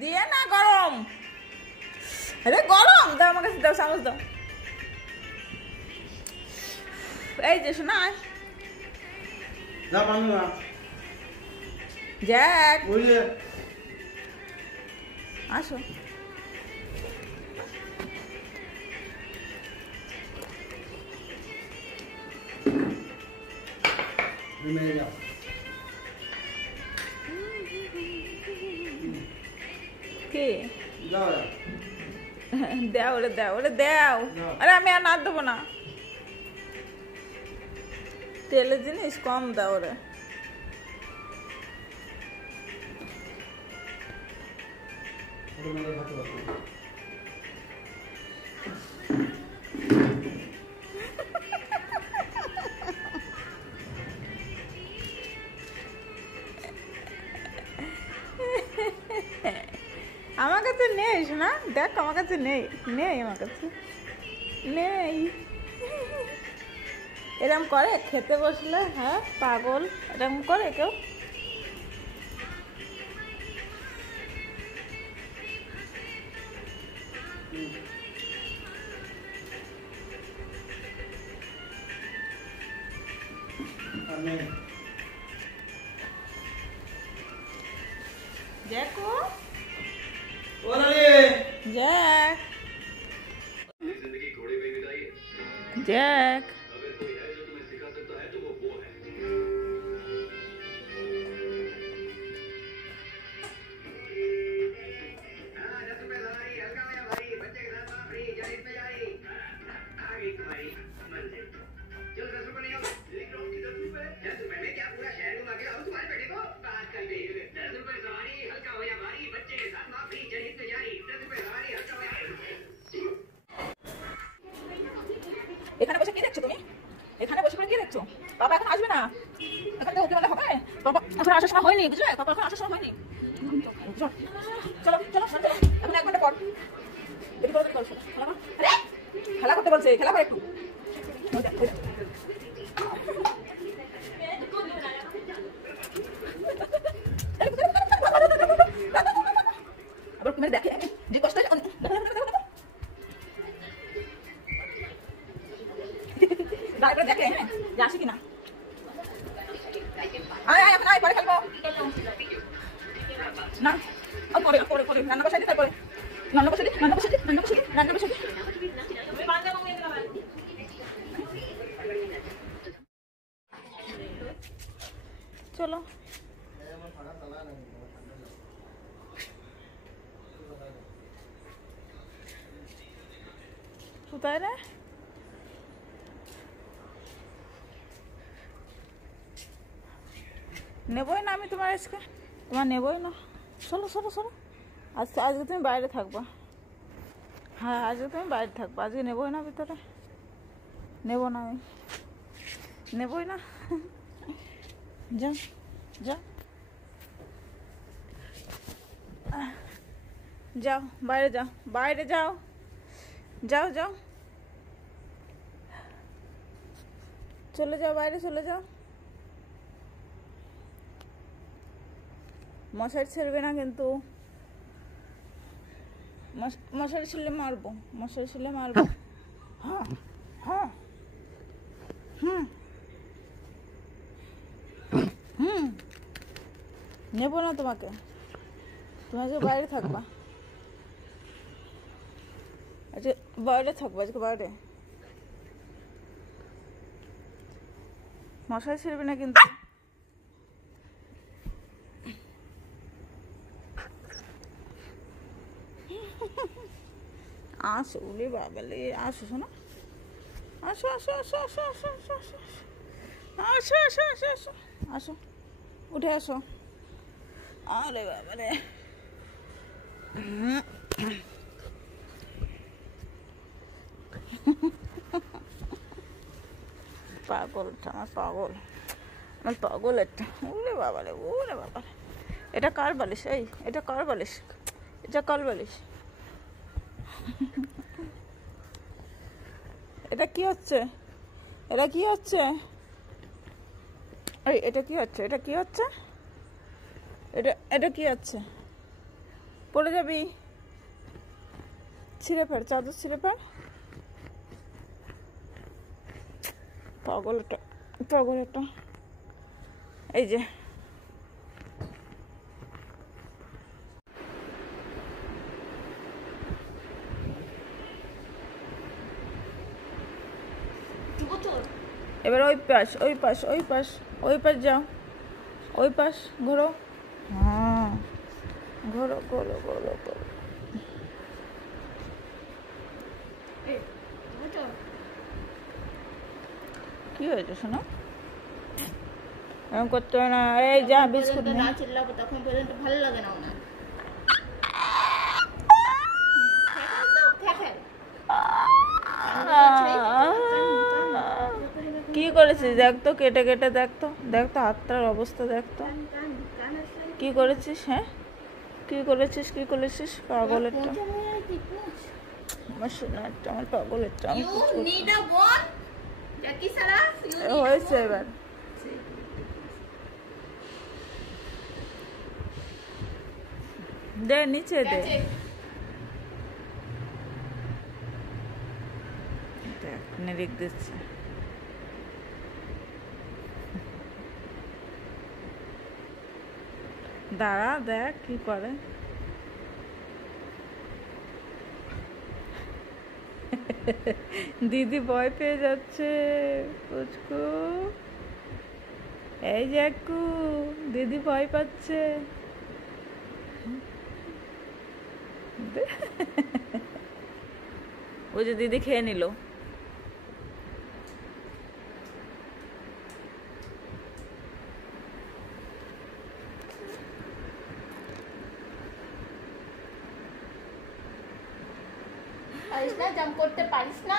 দিয়ে না গরম, আরে গরম দাও আমার কাছে, দাও চামচ দাও। এই যে শোনা জ্যাক আসো। কি দেও ওরে, দেও ওরে, দেও। আরে আমি আর না দেবো না, তেলের জিনিস কম দাও ওরে। আমার কাছে নেই শোনা, দেখ আমার কাছে নেই, নেই আমার কাছে নেই। এরকম করে খেতে বসলে, হ্যাঁ পাগল, এরকম করে কেউ? देखो जैक, जैक এখানে বসে কি দেখছো তুমি? এখানে বসে করে কি দেখছো? বাবা এখন আসবে না, এখন তো হতে হবে। বাবা এখন আসার সময় হয়নি, বুঝলে? বাবা এখন আসার সময় হয়নি। চলো চলো চলো, এখন 1 ঘন্টা পর দেরি করে করছো। আরে খেলা করতে বলছে, খেলা করে একটু। আবার তুমি দেখে যে কষ্ট দেখে, হ্যাঁ যে আসে কিনা। আয় আয় এখন আয়, পরে খেলবো না, পরে পরে পরে রান্না বসাই দিই, তারপরে রান্না বসাই দিই, রান্না বসাই দিই, রান্না বসাই দিই, রান্না বসাই দিই। চলো কোথায় রে? নেবই না আমি তোমার, আজকে তোমার নেবই না। চলো চলো চলো, আজকে আজকে তুমি বাইরে থাকবা। হ্যাঁ আজকে তুমি বাইরে থাকবা, আজকে নেবই না ভিতরে, নেব না আমি, নেবই না। যাও যাও যাও, বাইরে যাও, বাইরে যাও, যাও যাও, চলে যাও, বাইরে চলে যাও। মশারি ছেড়বে না কিন্তু, মশারি ছিঁড়লে মারবো, মশারি ছিঁড়লে মারবো। হ্যাঁ হ্যাঁ হুম হুম, নেবো না তোমাকে, তুমি আজকে বাইরে থাকবা, আজকে বাইরে থাকবো, আজকে বাইরে। মশারি ছিঁড়বে না কিন্তু। আসো উলি বাবালে, আসো শোনো, আসো আসো আসো আসো আসো আসো আসো আসো আসো আসো আসো আসো, উঠে আসো। আরে বাবারে, পাগল আমার, পাগল আমার, পাগল একটা। ওরে বাবারে, ওরে বাবারে, এটা কার বালিশ? এই এটা কার বালিশ? এটা কার বালিশ? এটা কি হচ্ছে? এটা কি হচ্ছে? এই এটা কি হচ্ছে? এটা কি হচ্ছে? এটা কি হচ্ছে? পড়ে যাবি। ছিঁড়ে ফের, চাদর ছিঁড়ে ফের। পাগল এটা, পাগল এটা। এই যে এবার ওই পাশ, ওই পাশ, ওই পাশ, ওই পাশ যাও, ওই পাশ ঘোরো। হ্যাঁ, ঘোরো ঘোরো ঘোরো ঘোরো। কি হয়েছে শোনো? এরকম করতে হয় না। এই যা বিস্কুট নিয়ে। না চিল্লাবো তখন পর্যন্ত ভালো লাগে না ওনার। কি করেছিস দেখ তো, কেটে কেটে দেখ তো, দেখ তো হাতটার অবস্থা দেখ তো। কি করেছিস? হ্যাঁ, কি করেছিস? কি করেছিস? পাগলেরটা, আমার শোনাটা, আমার পাগলেরটা। হয়েছে এবার। দে নিচে দে। দেখ নিরিখ দিচ্ছে। দাঁড়া দেখ কি করে। দিদি ভয় পেয়ে যাচ্ছে। পুচকু, এই জ্যাকু, দিদি ভয় পাচ্ছে। ওই যে দিদি খেয়ে নিল। পারিস না, জাম্প করতে পারিস না।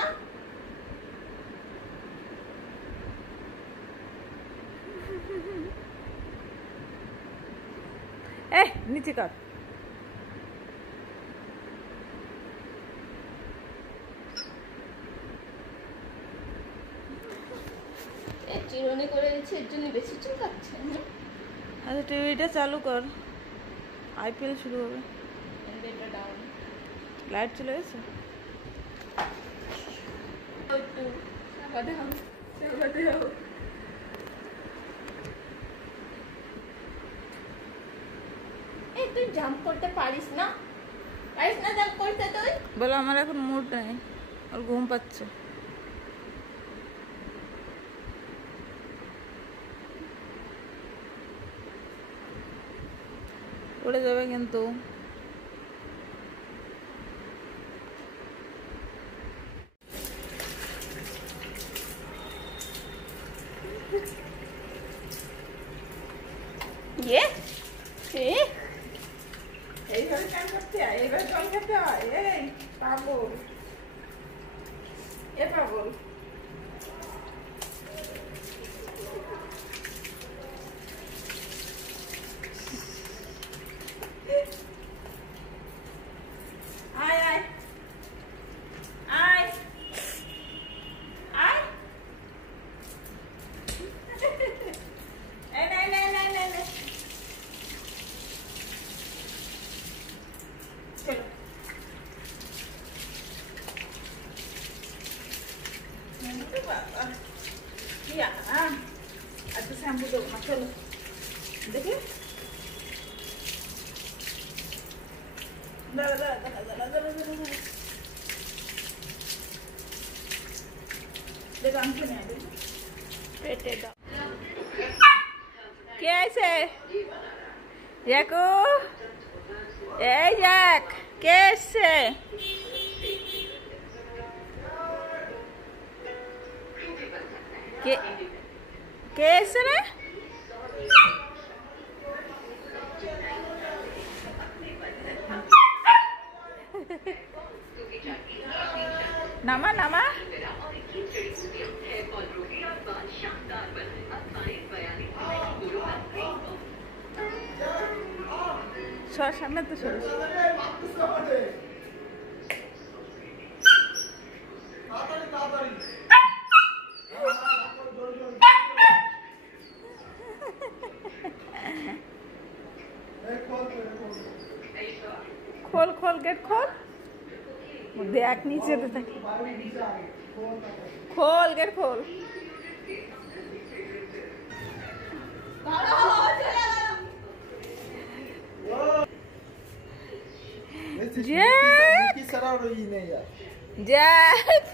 নিচে কাট। চিরুনি করে দিচ্ছে, এর জন্য বেশি চুলকাচ্ছে। আচ্ছা টিভিটা চালু কর, আইপিএল শুরু হবে। লাইট চলে গেছে। তুই জাম্প করতে পারিস না, পারিস না জাম্প করতে তুই? বলো আমার এখন মুড নেই, আর ঘুম পাচ্ছে। পড়ে যাবে কিন্তু। এইভাবে কাজ করতে হয়, এইভাবে জল খেতে হয়। এই পাগল, এ পাগল। আয় আয় আয় আয়। এই নে নে নে নে নে। চলো বাবা, কি আরাম। আজকে শ্যাম্পু দেবো না, চলো দেখি। দাঁড়া দাঁড়া দাঁড়া দাঁড়া দাঁড়া দাঁড়া দাঁড়া। দেখো আমি কিনে আনবো। পেটে দাও। কে আছে? জ্যাকু, এই জ্যাক, কে এসছে? কে এসছে রে? নামা নামা। সর সামনে তো সর। खोल खोल गेट खोल देख नीचे खोल गेट खोल जैक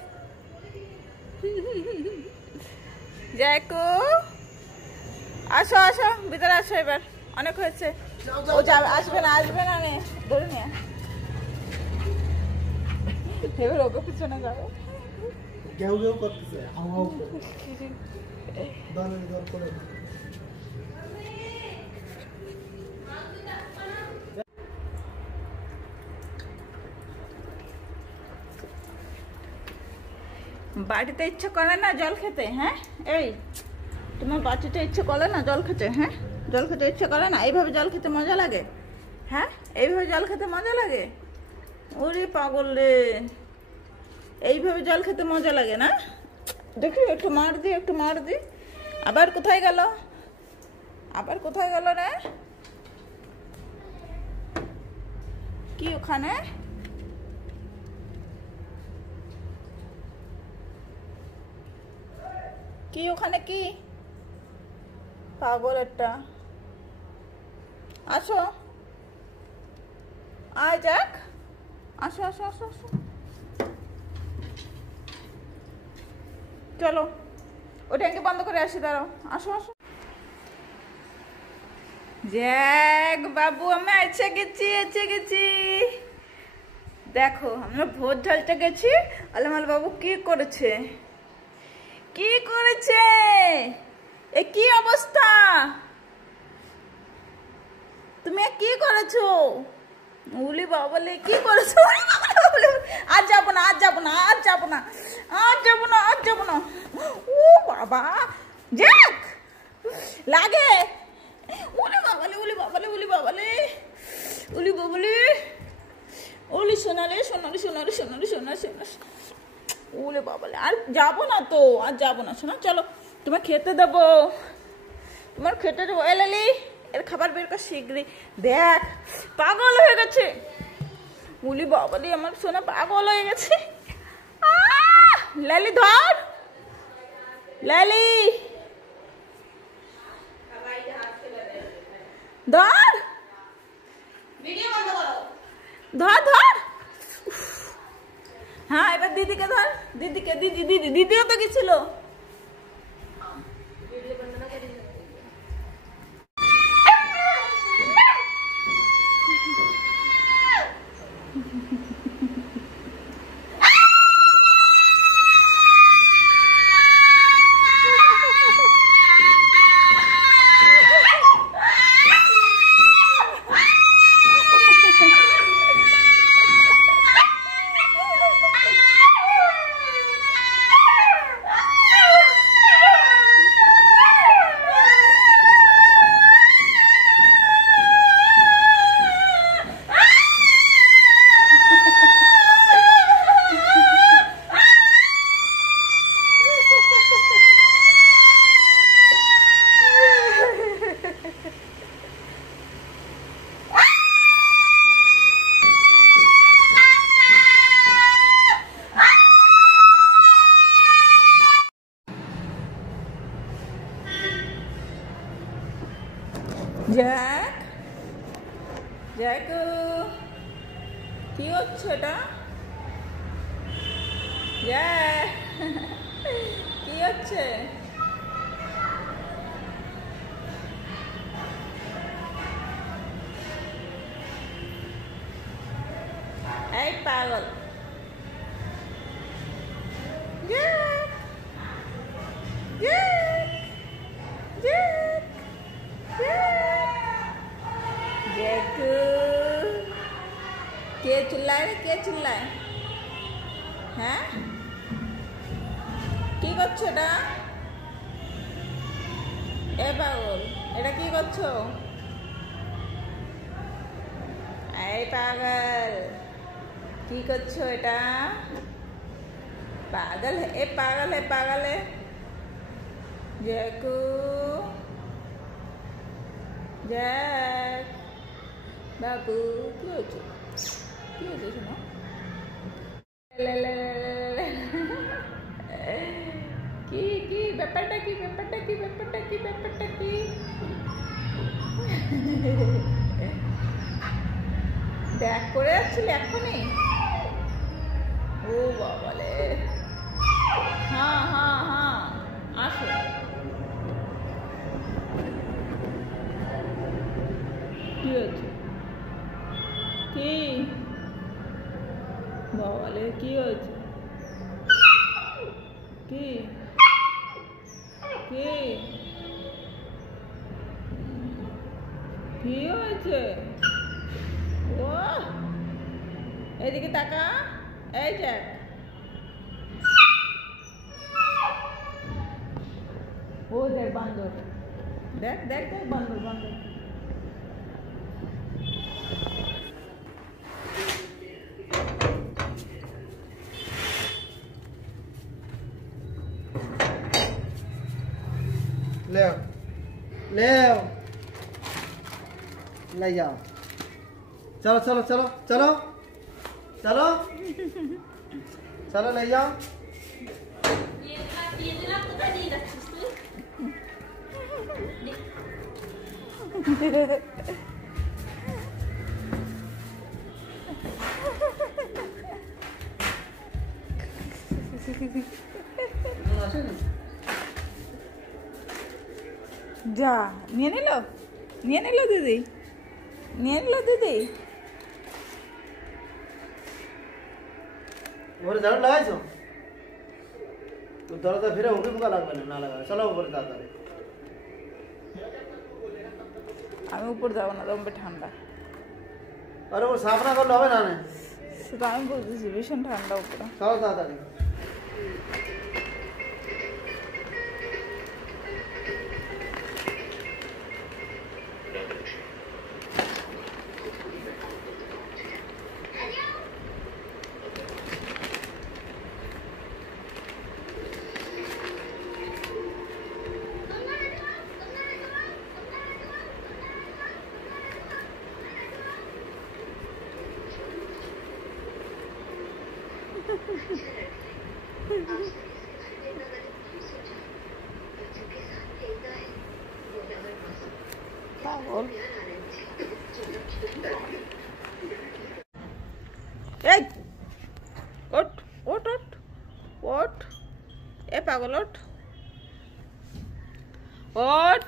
जैकু আসো আসো ভিতরে আসো এবার অনেক হয়েছে ও যাবে আসবে না নে ধরে নিয়ে এবার ওকে পিছনে যাবে গেউ গেউ করতেছে হাওয়া দাঁড়ানো দর করে বাড়িতে ইচ্ছে করে না জল খেতে হ্যাঁ এই তোমার বাড়িতে ইচ্ছে করে না জল খেতে হ্যাঁ জল খেতে ইচ্ছে করে না এইভাবে জল খেতে মজা লাগে হ্যাঁ এইভাবে জল খেতে মজা লাগে ওরে পাগল রে এইভাবে জল খেতে মজা লাগে না দেখি একটু মার দি আবার কোথায় গেল রে কি ওখানে কি ওখানে কি পাগল একটা আসো আয় যাক আসো আসো আসো আসো চলো ও ট্যাঙ্কি বন্ধ করে আসি দাঁড়াও আসো আসো জ্যাক বাবু আমি এসে গেছি দেখো আমরা ভোর ঢালতে গেছি আলমাল বাবু কি করেছে এ কি অবস্থা তুমি কি করেছো উলি বাবলে কি করেছো আজ যাব না ও বাবা জ্যাক লাগে উলি বাবলে উলি সোনালি ওলে বাবালে আর যাবো না তো শোনা চলো তোমার খেতে দেবো লালি এর খাবার বের কর শীঘ্রই দেখ পাগল হয়ে গেছে উলি বাবালে আমার সোনা পাগল হয়ে গেছে লালি ধর লালি ধর হ্যাঁ এবার দিদিকে ধর দিদিও তো গেছিল জ্যাকু কি হচ্ছে এটা কি হচ্ছে এই পাগল কে চিল্লায় হ্যাঁ কি করছো এটা এ পাগল এটা কি করছো এই পাগল কি করছো এটা পাগল এ পাগল জ্যাকু জ্যাক বাবু কি হচ্ছে কি হয়েছে শোনো? কি ব্যাপারটা কি ব্যাক করে যাচ্ছিলে এক্ষুনি? ও বাবালে, হ্যাঁ আসো। কি হয়েছে? কি বাবালে, কি হয়েছে? কি কি কি হয়েছে? ও এদিকে তাকা, এই দেখ, ও দেখ বান্দর, দেখ দেখ দেখ বান্দর বান্দর। ले ले ले जाओ। चलो चलो चलो चलो चलो चलो ले जाओ। কোথায় নিয়ে যাচ্ছিস তুই? যা নিয়ে নিল দিদি, নিয়ে নিল দিদি। ऊपर झाड़ू लगाई छो तो दरवाजा फिरे उनके मुका লাগবে না লাগা। চলো উপরে তাড়াতাড়ি। আমি উপর যাবো না, দমবে ঠান্ডা। আরে ও সাফ না করলে হবে না। সেটা আমি বলতেছি, ভীষণ ঠান্ডা উপরে। চলো তাড়াতাড়ি। পাগল, এই ওঠ ওঠ ওঠ ওঠ, এ পাগল ওঠ ওঠ।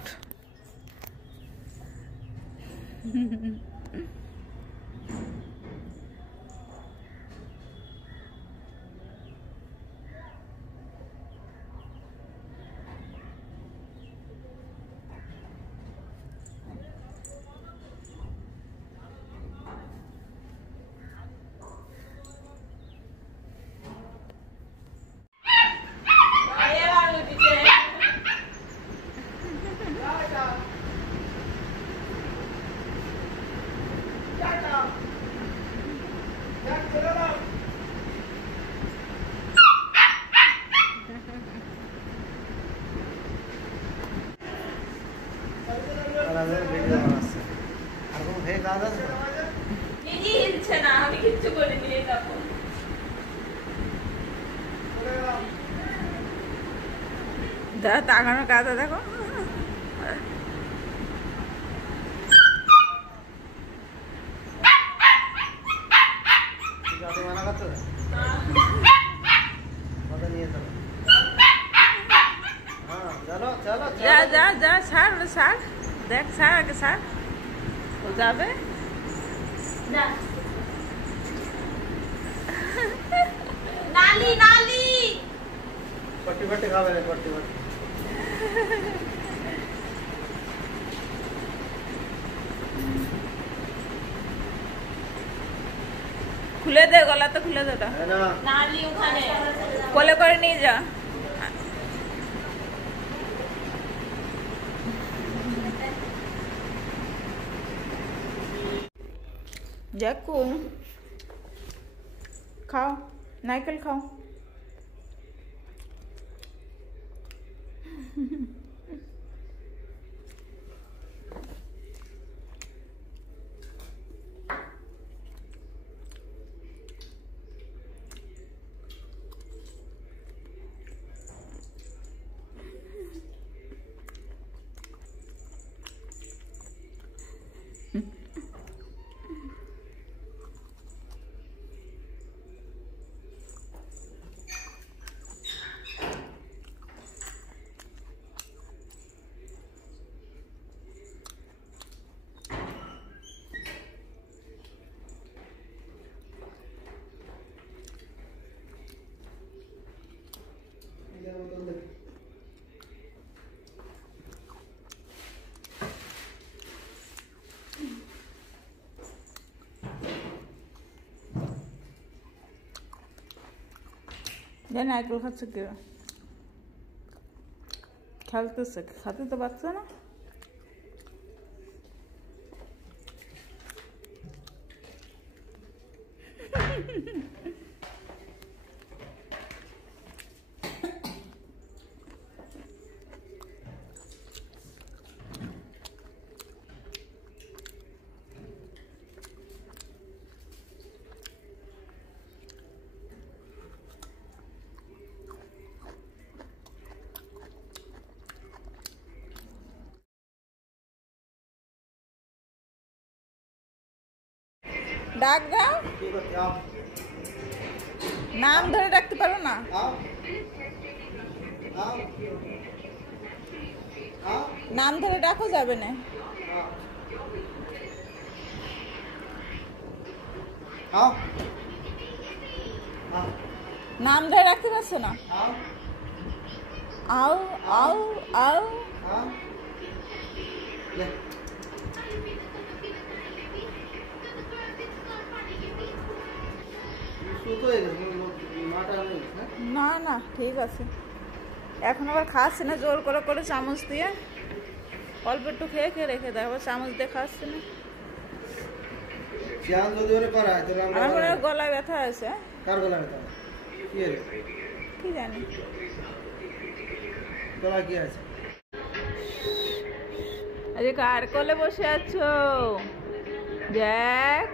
আমি কিচ্ছু করিনি, এই দেখো। তাকানোর কাজটা দেখো। যা যা যা, ছাড় ওটা ছাড়, দেখ ছাড় আগে ছাড়, ও যাবে। নালি নালি पट्टी पट्टी खा मेरे पट्टी पट्टी খুলে দে, গলা তো খুলে দে ওটা। है ना নালি ওখানে কোলে করে নিয়ে যা। জ্যাকু খাও, নারকেল খাও। জানি নারকেল খাচ্ছে কে, খেলতেছে, খাতে তো পারছে না। ডাক দাও, কি করতে আও নাম ধরে ডাকতে পারো না। আও আও আও নাম ধরে ডাকো যাবে না। আও আও নাম ধরে রাখতে পারছো না। আও আও আও আও আও লে সুতো হয়ে গেছে মাটা নেই হ্যাঁ না না ঠিক আছে। এখন আবার খাচ্ছে না, জোর করে করে চামচ দিয়ে অল্প একটু খেয়ে খেয়ে রেখে দেয়, আবার চামচ দিয়ে খাচ্ছে না। ধ্যান যদি ওরে করায় তাহলে আমরা আমার মনে হয় গলায় ব্যথা আছে। কার গলা ব্যথা কি রে কি জানি গলা কি আছে আরে কার কোলে বসে আছো জ্যাক?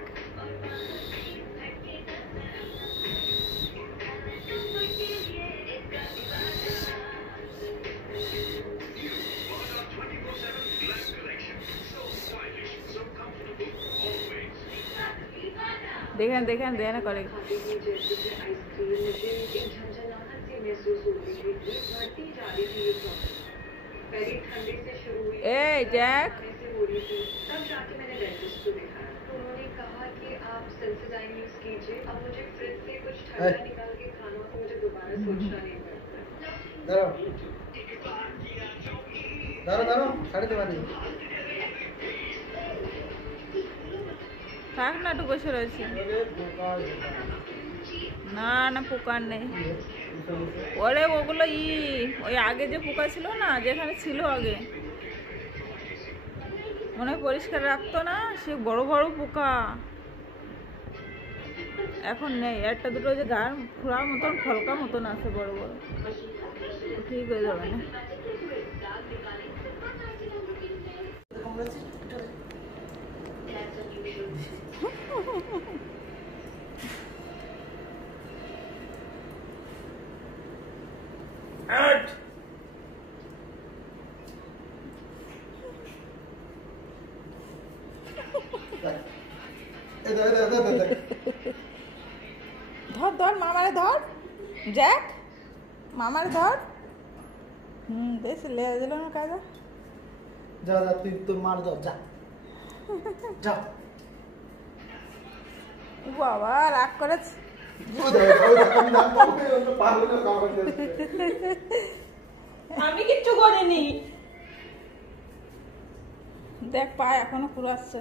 देखें देखें देना करे। ए जैक तब जाके मैंने डेंटिस्ट को दिखाया तो उन्होंने कहा कि आप सेंसोडाइन यूज कीजिए। अब मुझे फ्रिज से कुछ ठंडा निकाल के खाना हो तो मुझे दोबारा सोचना नहीं पड़ता। धरो धरो धरो साढ़े दे থাক না, একটু বসে রয়েছে। না না পোকা নেই, ওরে ওগুলো ওই আগে যে পোকা ছিল না, যেখানে ছিল আগে মনে হয় পরিষ্কার রাখতো না, সে বড় বড় পোকা এখন নেই। একটা দুটো যে গার খোঁড়ার মতন ফলকা মতন আছে বড় বড়, ঠিক হয়ে যাবে না। ধর ধর মামারে ধর জ্যাক, মামারে ধর। বেশ ले दिल ना काजा जा जा तू मार दो जा जा বাবা রাগ করে আমি কিচ্ছু করিনি। দেখ পায় এখনো পুরো আসছে।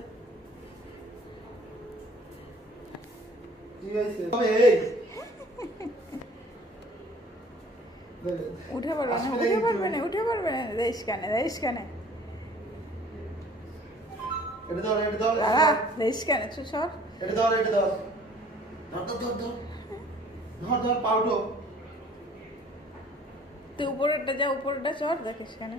উঠে পারবে না, উঠে পারবে না, উঠে পারবে না। দেশ কানে দেশ কানে দাদা, দেশ কানে সর। তুই উপরেরটা যা, উপরেরটা চর, দেখিস কানে।